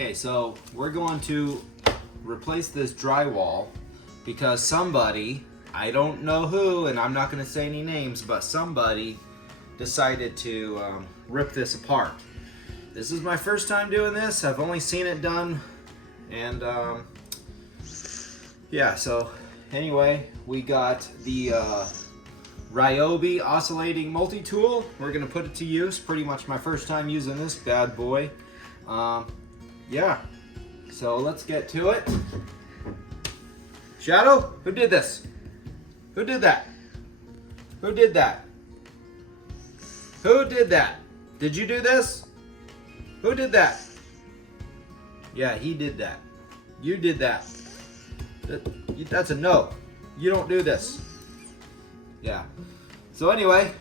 Okay, so we're going to replace this drywall because somebody, I don't know who, and I'm not going to say any names, but somebody decided to rip this apart. This is my first time doing this. I've only seen it done, and yeah, so anyway, we got the Ryobi oscillating multi-tool. We're gonna put it to use. Pretty much my first time using this bad boy. Yeah, so let's get to it. Shadow, who did this? Who did that? Who did that? Who did that? Did you do this? Who did that? Yeah, he did that. You did that. That's a no. You don't do this. Yeah. So anyway,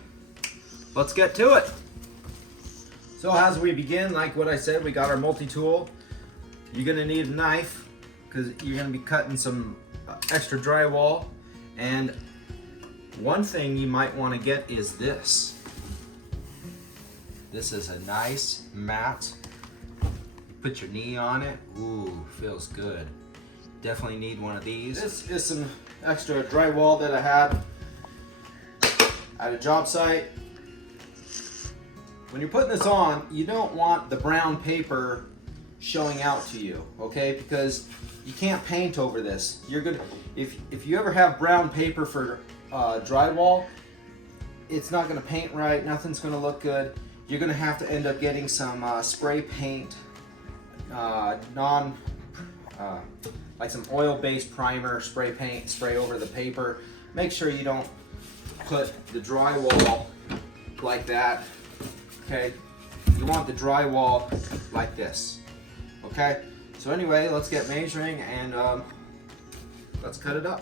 let's get to it. So as we begin, like what I said, we got our multi-tool. You're gonna need a knife because you're gonna be cutting some extra drywall. And one thing you might want to get is this. This is a nice mat. Put your knee on it. Ooh, feels good. Definitely need one of these. This is some extra drywall that I had at a job site. When you're putting this on, you don't want the brown paper showing out to you, okay? Because you can't paint over this. You're good. If you ever have brown paper for drywall, it's not going to paint right. Nothing's going to look good. You're going to have to end up getting some spray paint, like some oil-based primer, spray paint, spray over the paper. Make sure you don't put the drywall like that, okay? You want the drywall like this, okay? So anyway, let's get measuring and let's cut it up.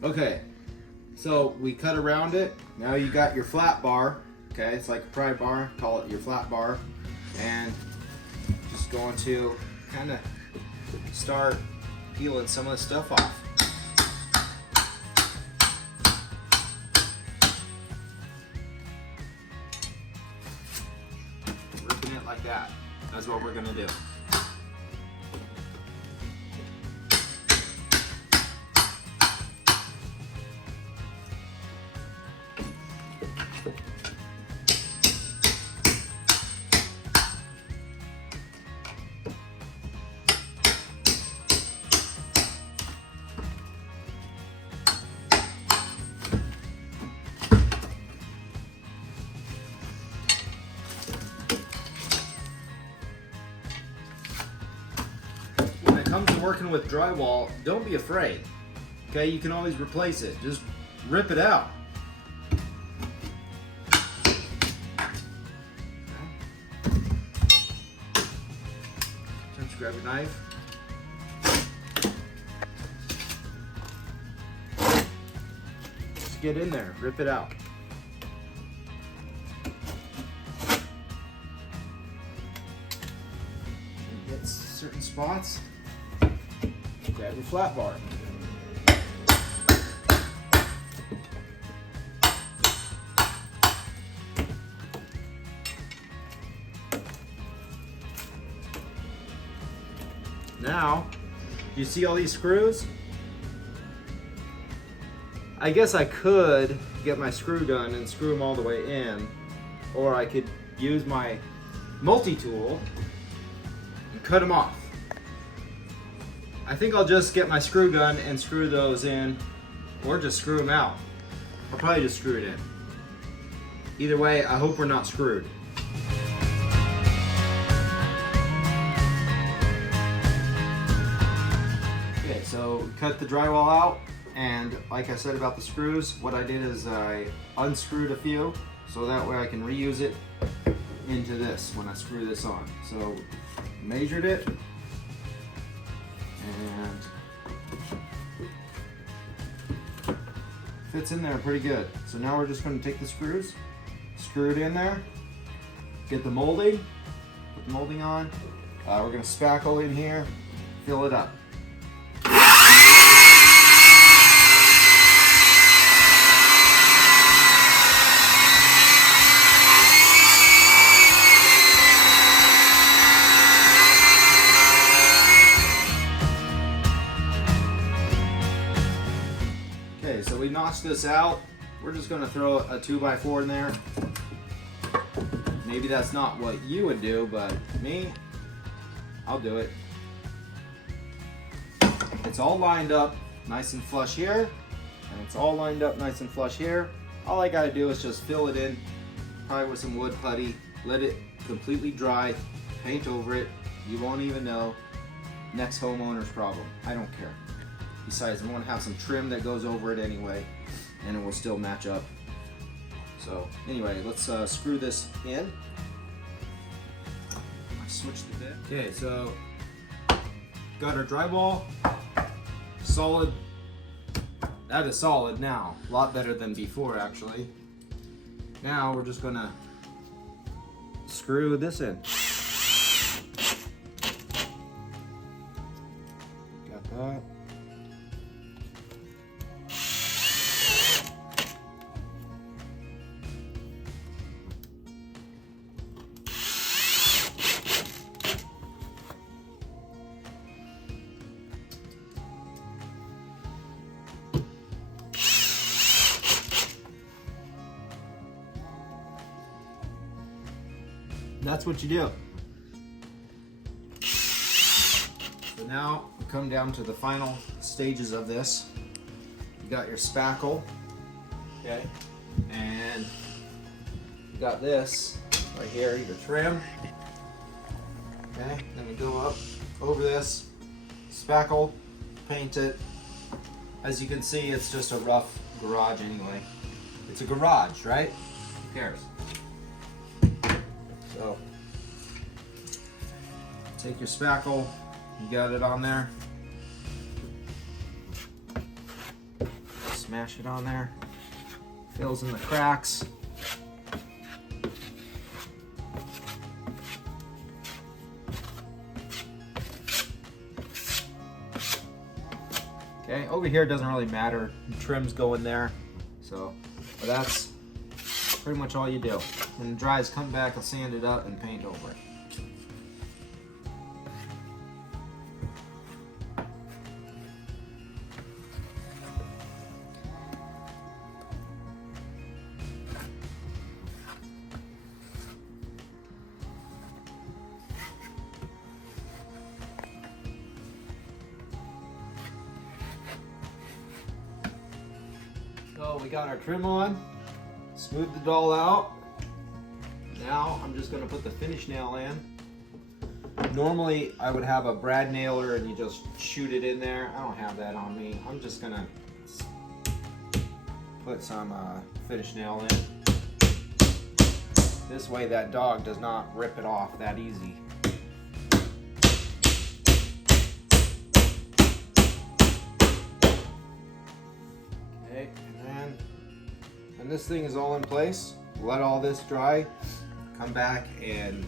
Okay, so we cut around it. Now you got your flat bar. Okay, it's like a pry bar. Call it your flat bar. And just going to kind of start peeling some of the stuff off. Ripping it like that. That's what we're gonna do. When it comes to working with drywall, don't be afraid. Okay, you can always replace it. Just rip it out. Just grab your knife. Just get in there, rip it out. Hit certain spots. Grab your flat bar. Now, you see all these screws? I guess I could get my screw gun and screw them all the way in, or I could use my multi-tool and cut them off. I think I'll just get my screw gun and screw those in, or just screw them out. I'll probably just screw it in. Either way, I hope we're not screwed. Okay, so cut the drywall out, and like I said about the screws, what I did is I unscrewed a few, so that way I can reuse it into this when I screw this on. So measured it, and fits in there pretty good. So now we're just going to take the screws, screw it in there, get the molding, put the molding on. We're going to spackle in here, fill it up. Okay, so we notched this out. We're just going to throw a 2x4 in there. Maybe that's not what you would do, but me, I'll do it. It's all lined up nice and flush here, and it's all lined up nice and flush here. All I got to do is just fill it in, probably with some wood putty, let it completely dry, paint over it. You won't even know. Next homeowner's problem. I don't care. Besides, I'm going to have some trim that goes over it anyway, and it will still match up. So anyway, let's screw this in. I switched the bit. Okay, so got our drywall, solid. That is solid now, a lot better than before actually. Now we're just gonna screw this in. Got that. That's what you do. So now we come down to the final stages of this. You got your spackle, okay, and you got this right here, your trim, okay. Then we go up over this, spackle, paint it. As you can see, it's just a rough garage anyway. It's a garage, right? Who cares? So, take your spackle, you got it on there, smash it on there, fills in the cracks. Okay, over here it doesn't really matter, the trim's going there, so but that's pretty much all you do. When it dries, come back and sand it up and paint over it. So we got our trim on, smoothed it all out. Now I'm just going to put the finish nail in. Normally I would have a brad nailer and you just shoot it in there. I don't have that on me. I'm just going to put some finish nail in. This way that dog does not rip it off that easy. Okay, and then when this thing is all in place, let all this dry, come back and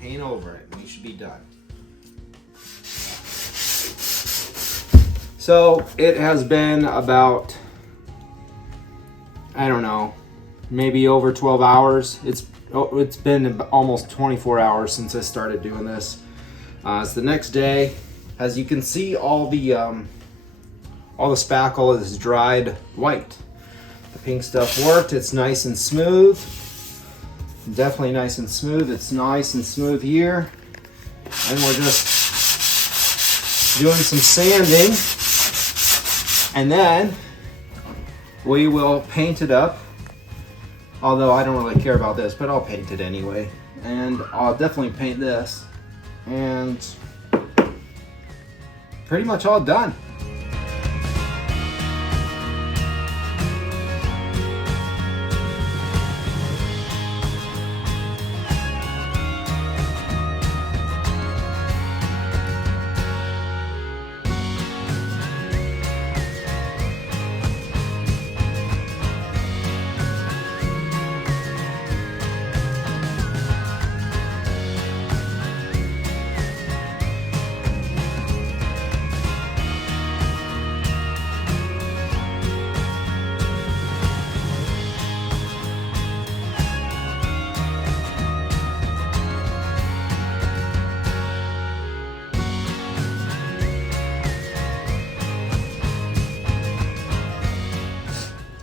paint over it, and you should be done. So it has been about, I don't know, maybe over 12 hours. It's been almost 24 hours since I started doing this. It's the next day. As you can see, all the spackle is dried white. The pink stuff worked. It's nice and smooth. Definitely nice and smooth. It's nice and smooth here. And we're just doing some sanding, and then we will paint it up. Although I don't really care about this, but I'll paint it anyway. And I'll definitely paint this. And pretty much all done.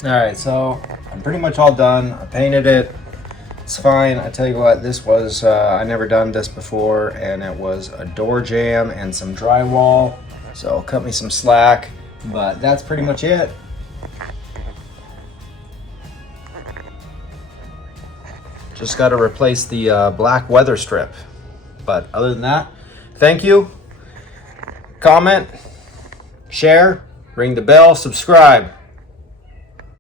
All right, so I'm pretty much all done. I painted it. It's fine. I tell you what, this was, I never done this before, and it was a door jamb and some drywall. So cut me some slack, but that's pretty much it. Just got to replace the black weather strip. But other than that, thank you. Comment, share, ring the bell, subscribe.